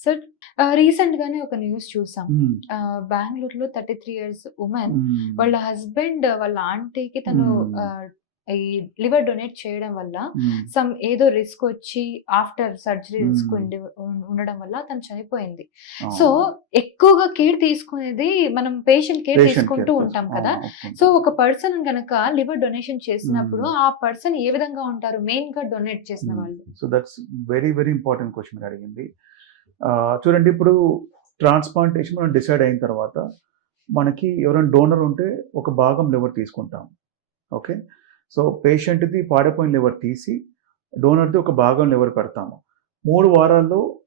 Sir recent గానే ఒక news చూసాం బెంగళూరులో thirty three years women um, వాళ్ళ హస్బెండ్ వాళ్ళ ఆంటీకి తను ఈ లివర్ డొనేట్ చేయడం వల్ల సమ్ ఏదో రిస్క్ వచ్చి ఆఫ్టర్ సర్జరీ రిస్క్. ఉండి ఉండడం వల్ల తను చనిపోయింది. సో ఎక్కువగా కేర్ తీసుకునేది మనం పేషెంట్ కేర్ తీసుకుంటూ ఉంటాం. కదా. సో ఒక పర్సన్ గనక లివర్ డొనేషన్ చేసినప్పుడు. ఆ పర్సన్ ఏ విధంగా ఉంటారు మెయిన్గా డొనేట్ చేసిన. వాళ్ళు so that's very very important question అడిగింది చూడండి ఇప్పుడు ట్రాన్స్ప్లాంటేషన్ మనం డిసైడ్ అయిన తర్వాత మనకి ఎవరైనా డోనర్ ఉంటే ఒక భాగం లివర్ తీసుకుంటాం. ఓకే? సో పేషెంట్ది పాడైపోయిన లివర్ తీసి డోనర్ది ఒక భాగం లివర్ పెడతాము. మూడు వారాల్లో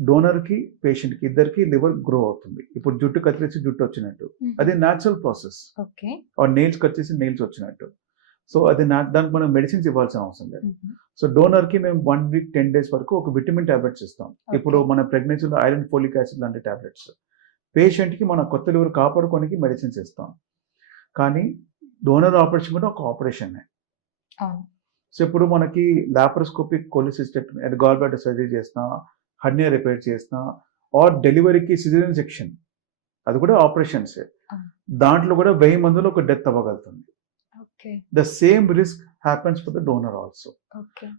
డోనర్కి పేషెంట్కి ఇద్దరికి లివర్ గ్రో అవుతుంది. ఇప్పుడు జుట్టు కత్తిరించి జుట్టు వచ్చినట్టు. అది natural process. Okay. Or nails cut చేసి నెయిల్స్ వచ్చినట్టు. సో అది నా దానికి మనం మెడిసిన్స్ ఇవ్వాల్సిన అవసరం లేదు. సో డోనర్కి మేము వన్ వీక్ టెన్ డేస్ వరకు ఒక విటమిన్ టాబ్లెట్స్ ఇస్తాం. ఇప్పుడు మన ప్రెగ్నెన్సీలో ఐరన్ ఫోలిక్ యాసిడ్ లాంటి టాబ్లెట్స్ పేషెంట్కి మన కొత్త లివర్ కాపాడుకోనికి మెడిసిన్స్ ఇస్తాం. కానీ డోనర్ ఆపరేషన్ కూడా ఒక ఆపరేషన్ సో ఇప్పుడు మనకి లాప్రోస్కోపిక్ గాల్ బ్లాడర్ సర్జరీ చేసినా హర్నియా రిపేర్ చేసినా ఆర్ డెలివరీకి సిజరియన్ సెక్షన్ అది కూడా ఆపరేషన్స్. దాంట్లో కూడా వెయ్యి మందిలో ఒక death అవ్వగలుగుతుంది. The same risk happens for the donor also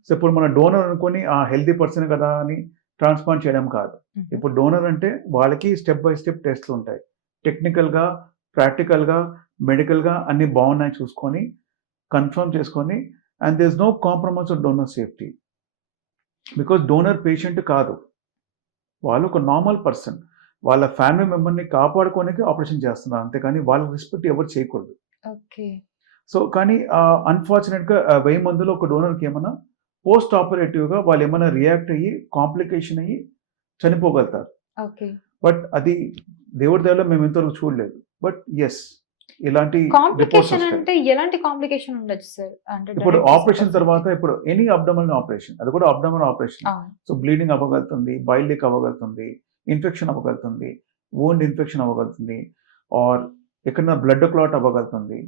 so ఇప్పుడు మన డోనర్ అనుకొని ఆ హెల్తీ పర్సన్ కదా అని ట్రాన్స్ప్లాంట్ చేయడం కాదు. ఇప్పుడు డోనర్ అంటే వాళ్ళకి స్టెప్ బై స్టెప్ టెస్ట్లు ఉంటాయి. టెక్నికల్గా ప్రాక్టికల్గా మెడికల్గా అన్ని బాగున్నాయి చూసుకొని కన్ఫర్మ్ చేసుకొని and this no compromise of donor safety because donor patient కాదు. వాళ్ళు ఒక నార్మల్ పర్సన్ వాళ్ళ ఫ్యామిలీ మెంబర్ని కాపాడుకోనికి ఆపరేషన్ చేస్తున్నారు. అంతేకాని వాళ్ళ రెస్పెక్ట్ ఎవరు చేయకూడదు. ఓకే సో కానీ అన్ఫార్చునేట్గా వెయ్యి మందిలో ఒక డోనర్కి ఏమైనా పోస్ట్ ఆపరేటివ్గా వాళ్ళు ఏమైనా రియాక్ట్ అయ్యి కాంప్లికేషన్ అయ్యి చనిపోగలుగుతారు. ఓకే. బట్ అది దేవుడి దయలో మేము ఇంతవరకు చూడలేదు. బట్ ఎస్ ఇలాంటి కాంప్లికేషన్ అంటే ఎలాంటి కాంప్లికేషన్ ఉండొచ్చు సార్? అంటే ఇప్పుడు ఆపరేషన్ తర్వాత ఇప్పుడు ఎనీ అబ్డమల్ ఆపరేషన్ అది కూడా అబ్డమల్ ఆపరేషన్ సో బ్లీడింగ్ అవ్వగలుగుతుంది బైల్ లీక్ అవ్వగలుగుతుంది ఇన్ఫెక్షన్ అవ్వగలుగుతుంది వోండ్ ఇన్ఫెక్షన్ అవ్వగలుగుతుంది ఆర్ ఎక్కడైనా బ్లడ్ క్లాట్ అవ్వగలుగుతుంది.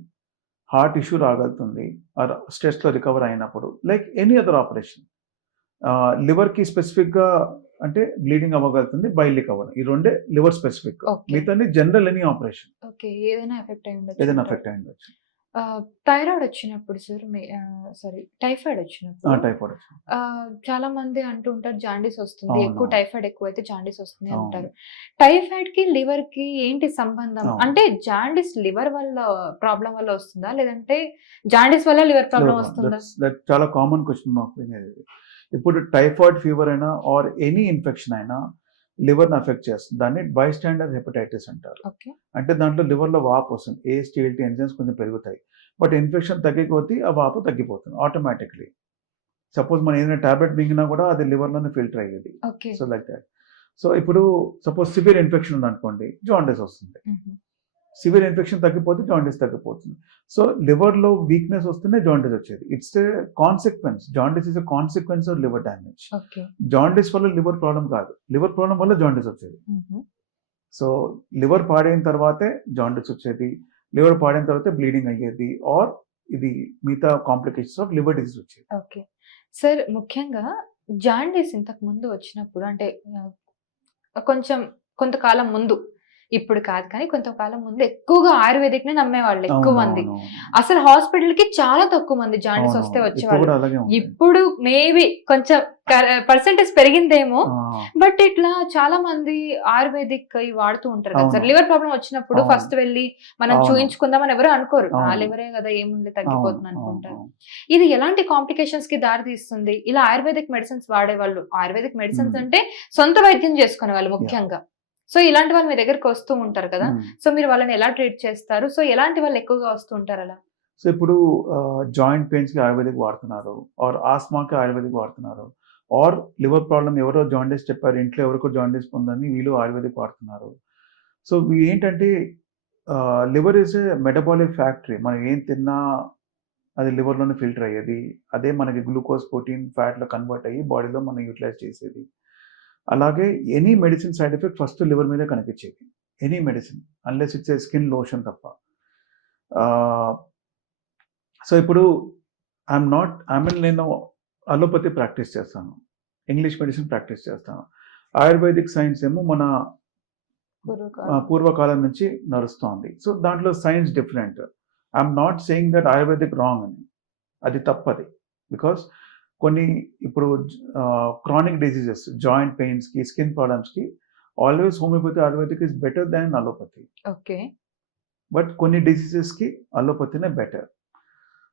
హార్ట్ ఇష్యూ రాగలుగుతుంది ఆర్ స్ట్రెస్లో రికవర్ అయినప్పుడు. Like any other operation. లివర్కి స్పెసిఫిక్గా అంటే బ్లీడింగ్ అవ్వగలుగుతుంది బైల్ అవ్వడం ఈ రెండే లివర్ స్పెసిఫిక్. మిగతా జనరల్ ఎనీ ఆపరేషన్. ఓకే. ఏదైనా ఎఫెక్ట్ అయి ఉండొచ్చు థైరాయిడ్ వచ్చినప్పుడు సార్ సారీ టైఫాయిడ్ వచ్చినప్పుడు చాలా మంది అంటూ ఉంటారు జాండీస్ వస్తుంది. ఎక్కువ టైఫాయిడ్ ఎక్కువ అయితే జాండీస్ వస్తుంది. అంటారు. టైఫాయిడ్కి లివర్కి ఏంటి సంబంధం. అంటే జాండీస్ లివర్ వల్ల ప్రాబ్లం వల్ల వస్తుందా? లేదంటే జాండీస్ వల్ల లివర్ ప్రాబ్లం వస్తుందా? చాలా కామన్ క్వశ్చన్ మాకు ఇప్పుడు టైఫాయిడ్ ఫీవర్ అయినా ఆర్ ఎనీ ఇన్ఫెక్షన్ అయినా లివర్ని అఫెక్ట్ చేస్తుంది. దాన్ని బై స్టాండర్డ్ హెపటైటిస్ అంటారు. అంటే దాంట్లో లివర్లో వాపు వస్తుంది. ఏఎస్టీఎల్టీ ఎంజైమ్స్ కొంచెం పెరుగుతాయి. బట్ ఇన్ఫెక్షన్ తగ్గిపోతే ఆ వాపు తగ్గిపోతుంది ఆటోమేటిక్లీ. సపోజ్ మనం ఏదైనా టాబ్లెట్ మింగినా కూడా అది లివర్లోనే ఫిల్టర్ అయ్యేది. So like that. సో ఇప్పుడు సపోజ్ సివియర్ ఇన్ఫెక్షన్ ఉందనుకోండి జాండీస్ వస్తుంది. సివియర్ ఇన్ఫెక్షన్ తగ్గిపోతే జాండీస్ తగ్గిపోతుంది. సో లివర్లో వీక్నెస్ వస్తేనే జాండీస్ వచ్చేది. It's a consequence jaundice is a consequence of liver damage okay jaundice వల్ల లివర్ ప్రాబ్లం కాదు. లివర్ ప్రాబ్లం వల్ల జాండీస్ వచ్చేది. సో లివర్ పాడైన తర్వాతే జాండీస్ వచ్చేది. లివర్ పాడైన తర్వాత బ్లీడింగ్ అయ్యేది. ఆర్ ఇది మిగతా కాంప్లికేషన్స్ ఆఫ్ లివర్ డిసీజ్ వచ్చేది. ఓకే సార్ ముఖ్యంగా జాండీస్ ఇంతకు ముందు వచ్చినప్పుడు అంటే కొంచెం కొంతకాలం ముందు ఇప్పుడు కాదు కానీ కొంతకాలం ముందు ఎక్కువగా ఆయుర్వేదిక్ని నమ్మేవాళ్ళు ఎక్కువ మంది. అసలు హాస్పిటల్కి చాలా తక్కువ మంది జాండీస్ వస్తే వచ్చేవాళ్ళు. ఇప్పుడు మేబీ కొంచెం పర్సెంటేజ్ పెరిగిందేమో బట్ ఇట్లా చాలా మంది ఆయుర్వేదిక్ వాడుతూ ఉంటారు కదా సార్. లివర్ ప్రాబ్లం వచ్చినప్పుడు. ఫస్ట్ వెళ్ళి మనం. చూయించుకుందాం అని ఎవరు అనుకోరు ఆ. లివరే కదా ఏముంది తగ్గిపోతుంది అనుకుంటారు. ఇది ఎలాంటి కాంప్లికేషన్స్కి దారి తీస్తుంది ఇలా ఆయుర్వేదిక్ మెడిసిన్స్ వాడేవాళ్ళు ఆయుర్వేదిక్ మెడిసిన్స్. అంటే సొంత వైద్యం చేసుకునే వాళ్ళు ముఖ్యంగా సో ఇలాంటి వాళ్ళు మీ దగ్గరికి వస్తూ ఉంటారు కదా. సో మీరు వాళ్ళని ఎలా ట్రీట్ చేస్తారు? సో ఎలాంటి వాళ్ళు ఎక్కువగా వస్తూ ఉంటారు అలా? సో ఇప్పుడు జాయింట్ పెయిన్స్కి ఆయుర్వేదిక్ వాడుతున్నారు. ఆర్ ఆస్మాకి ఆయుర్వేదిక్ వాడుతున్నారు. ఆర్ లివర్ ప్రాబ్లం ఎవరో జాండీస్ చెప్పారు ఇంట్లో ఎవరికో జాండీస్ ఉందని వీళ్ళు ఆయుర్వేదిక్ వాడుతున్నారు. సో ఏంటంటే liver is a metabolic factory. మనం ఏం తిన్నా అది లివర్లోనే ఫిల్టర్ అయ్యేది. అదే మనకి గ్లూకోజ్ ప్రోటీన్ ఫ్యాట్లో కన్వర్ట్ అయ్యి బాడీలో మనం యూటిలైజ్ చేసేది. అలాగే any medicine side effect first liver మీదే కనిపించేది. Any medicine unless it's a skin lotion తప్ప. సో ఇప్పుడు ఐఎమ్ నాట్ ఐ మీన్ నేను అలోపతి ప్రాక్టీస్ చేస్తాను. ఇంగ్లీష్ మెడిసిన్ ప్రాక్టీస్ చేస్తాను. ఆయుర్వేదిక్ సైన్స్ ఏమో మన. పూర్వకాలం. నుంచి నడుస్తోంది. సో దాంట్లో science different I'm not saying that Ayurvedic wrong అని. అది తప్పది. బికాస్ కొన్ని ఇప్పుడు క్రానిక్ డిసీజెస్ జాయింట్ పెయిన్స్కి skin ప్రాబ్లమ్స్కి always homeopathy Ayurvedic is better than allopathy okay but కొన్ని డిసీజెస్కి అలోపతినే బెటర్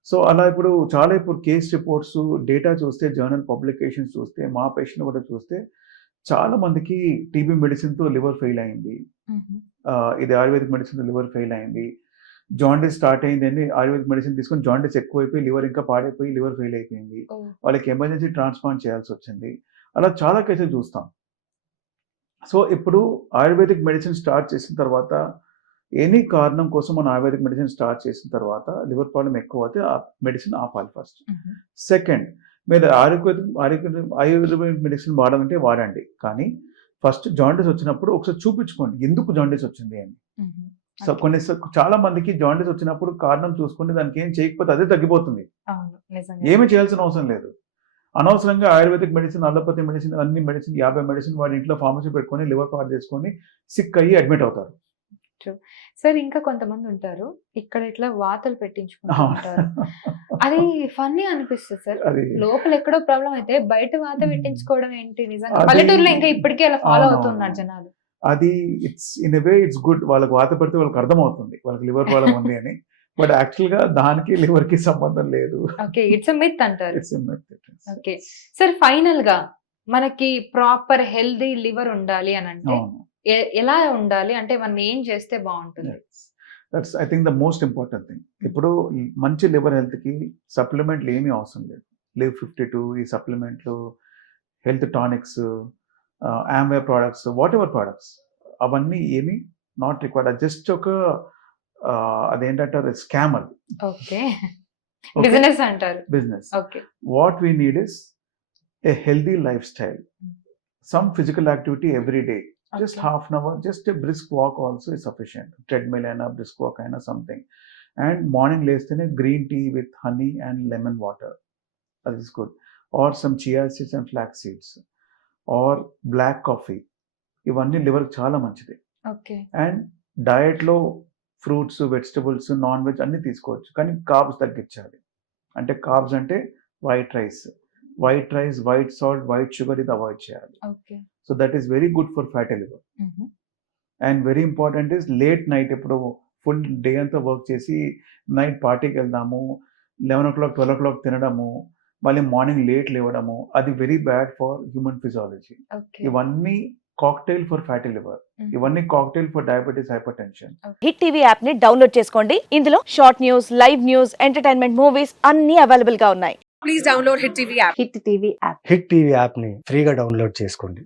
సో అలా ఇప్పుడు చాలా ఇప్పుడు కేస్ రిపోర్ట్స్ డేటా చూస్తే జర్నల్ పబ్లికేషన్స్ చూస్తే మా పేషెంట్ కూడా చూస్తే చాలా మందికి టీబీ మెడిసిన్తో లివర్ ఫెయిల్ అయింది. ఇది ఆయుర్వేదిక్ మెడిసిన్ లివర్ ఫెయిల్ అయింది. జాండీస్ స్టార్ట్ అయింది అని ఆయుర్వేదిక్ మెడిసిన్ తీసుకొని జాండీస్ ఎక్కువైపోయి లివర్ ఇంకా పాడైపోయి లివర్ ఫెయిల్ అయిపోయింది. వాళ్ళకి ఎమర్జెన్సీ ట్రాన్స్ప్లాంట్ చేయాల్సి వచ్చింది. అలా చాలా కేసులు చూస్తాం. సో ఇప్పుడు ఆయుర్వేదిక్ మెడిసిన్ స్టార్ట్ చేసిన తర్వాత ఎనీ కారణం కోసం మనం ఆయుర్వేదిక్ మెడిసిన్ స్టార్ట్ చేసిన తర్వాత లివర్ ప్రాబ్లం ఎక్కువ అయితే ఆ మెడిసిన్ ఆపాలి ఫస్ట్. సెకండ్ మీరు ఆయుర్వేద ఆయుర్వేద ఆయుర్వేదిక్ మెడిసిన్ వాడాలంటే వాడండి. కానీ ఫస్ట్ జాండీస్ వచ్చినప్పుడు ఒకసారి చూపించుకోండి. ఎందుకు జాండీస్ వచ్చింది అని. సో కొన్ని చాలా మందికి జాండీస్ వచ్చినప్పుడు కారణం చూసుకుంటే దానికి ఏం చేయకపోతే అదే తగ్గిపోతుంది. ఏమి చేయాల్సిన అవసరం లేదు. అనవసరంగా ఆయుర్వేదిక్ మెడిసిన్ అలోపతి మెడిసిన్ అన్ని మెడిసిన్ యాభై మెడిసిన్ వాడి ఇంట్లో ఫార్మసీ పెట్టుకొని లివర్ పాడు చేసుకొని సిక్ అయ్యి అడ్మిట్ అవుతారు. సార్ ఇంకా కొంతమంది ఉంటారు. ఇక్కడ ఇట్లా వాతలు పెట్టించుకుంటూ ఉంటారు. అది ఫన్నీ అనిపిస్తుంది సార్. అది లోపల ఎక్కడో ప్రాబ్లం అయితే బయట వాత పెట్టించుకోవడం ఏంటి నిజంగా? పల్లెటూరులో ఇంకా ఇప్పటికీ అలా ఫాలో. అవుతున్నారు జనాలు. అది it's in a way it's good వాళ్ళకి వాత పెడితే వాళ్ళకి అర్థమవుతుంది. వాళ్ళకి లివర్ ప్రాబ్లం ఉంది అని. బట్ యాక్చువల్గా దానికి లివర్కి సంబంధం లేదు. ఓకే ఇట్స్ మిత్ అంటారు. Okay. సార్ ఫైనల్గా మనకి ప్రాపర్ హెల్దీ లివర్ ఉండాలి అని అంటే ఎలా ఉండాలి? అంటే మనం ఏం చేస్తే బాగుంటుంది? That's I think the most important thing ఇప్పుడు మంచి లివర్ హెల్త్కి సప్లిమెంట్లు ఏమీ అవసరం లేదు. లివ్ ఫిఫ్టీ టూ ఈ సప్లిమెంట్లు health tonics Amway products whatever products అవన్నీ ఏమీ నాట్ రిక్వైర్డ్ జస్ట్ ఒక ఆ, అదేంటంటారు స్కామ్ అది ఓకే బిజినెస్ అంటారు business okay what we need is a healthy lifestyle some physical activity every day just half an hour just a brisk walk also is sufficient treadmill and a brisk walk and something and morning lestene green tea with honey and lemon water that is good or some chia seeds and flax seeds or black coffee ఇవన్నీ liver చాలా మంచిది. And డయట్లో fruits vegetables non veg అన్నీ తీసుకోవచ్చు. కానీ carbs తగ్గించాలి. అంటే carbs అంటే white rice white rice white salt white sugar ఇది అవాయిడ్ చేయాలి. So that is very good for fatty liver and very important is late night ఇప్పుడు ఫుల్ డే అంతా వర్క్ చేసి నైట్ పార్టీకి వెళ్దాము eleven o'clock twelve o'clock తినడము మళ్ళీ morning late లేవడము అది very bad for human physiology okay. ఇవన్నీ cocktail for fatty liver ఇవన్నీ cocktail for diabetes hypertension Hit TV యాప్ని డౌన్లోడ్ చేసుకోండి. ఇందులో short news live news entertainment movies అన్ని అవైలబుల్గా ఉన్నాయి. Please download Hit TV app. Hit TV app Hit TV యాప్ని ఫ్రీగా డౌన్లోడ్ చేసుకోండి.